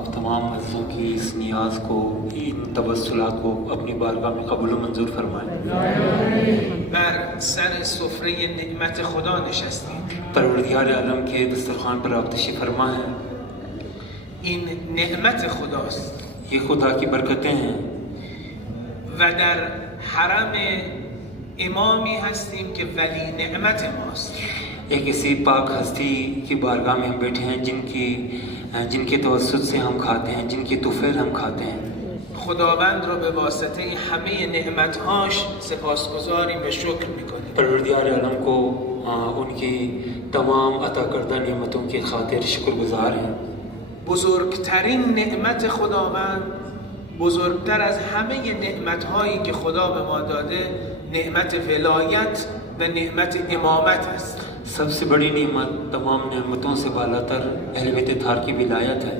आप तमाम अज़ीज़ों की इस नियाज़ को, इन तवस्सुलात को अपनी बारगाह में कबूल मंजूर फरमाएं। بر سر سفره نعمت خدا نشستید. परवरदिगार आलम के दस्तरखान पर आप तशरीफ़ फरमा हैं। این نعمت خداست ये खुदा की बरकतें हैं و در حرم امامی هستیم که ولی نعمت ماست. एक ऐसी पाक हस्ती की बारगाह में हम बैठे हैं जिनके तवस्सुत से हम खाते हैं, जिनके तुफ़ैल हम खाते हैं। خداوند را به واسطه همه نعمتهاش سپاسگزاریم و شکر میکنیم. परवरदिगार आलम को उनकी तमाम अता करदा नेमतों की खातिर शुक्रगुजार हैं। بزرگترین نعمت خداوند، بزرگتر از همه نعمتهایی که خدا به ما داده، نعمت ولایت و نعمت امامت است. सबसे बड़ी नेमत तमाम नेमतों से बालातर अहल बैत ताहर की विलायत है।